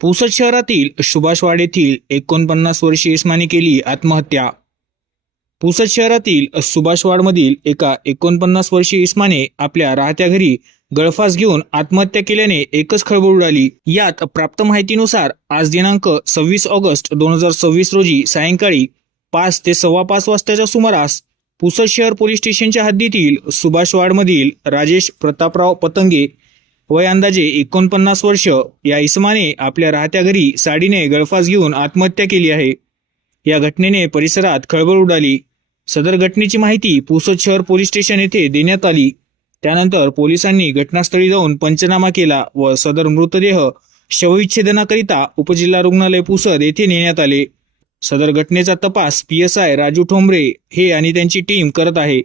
पुसद शहरातील सुभाषवाड येथील 49 वर्षीय इसमाने केली आत्महत्या। पुसद शहरातील सुभाषवाडमधील एका 49 वर्षीय इसमाने आपल्या राहत्या घरी गळफास घेऊन आत्महत्या केल्याने एकच खळबळ उडाली। यात प्राप्त माहितीनुसार आज दिनांक 26 ऑगस्ट 2026 रोजी सायंकाळी 5 ते 5:15 वाजताच्या सुमारास पुसद शहर पोलीस स्टेशनच्या हद्दीतील सुभाषवाडमधील राजेश प्रतापराव पतंगे वय अंदाजे 49 वर्ष या इसमाने आपल्या राहत्या घरी साडीने गळफास घेऊन आत्महत्या केली आहे। या घटनेने परिसरात खळबळ उडाली। सदर घटनेची माहिती पुसद शहर पोलीस स्टेशन येथे देण्यात आली। त्यानंतर पोलिसांनी घटनास्थळी जाऊन पंचनामा केला व सदर मृतदेह शवविच्छेदनाकरिता उपजिल्हा रुग्णालय पुसद येथे नेण्यात आले। सदर घटनेचा तपास PSI राजू ठोंबरे हे आणि त्यांची टीम करत आहे।